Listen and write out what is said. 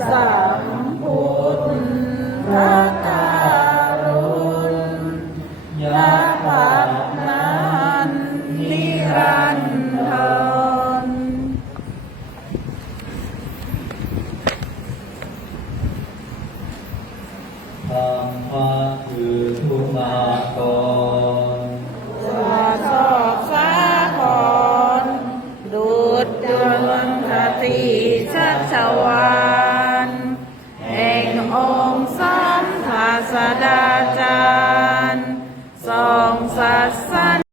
สัมพุทธะการุณยาปักนันนิรันดรธรรมะคือทุมากรสอดสอกสาคอนดูดดวงคติชัชวานแห่งองค์สัมภา สดาจา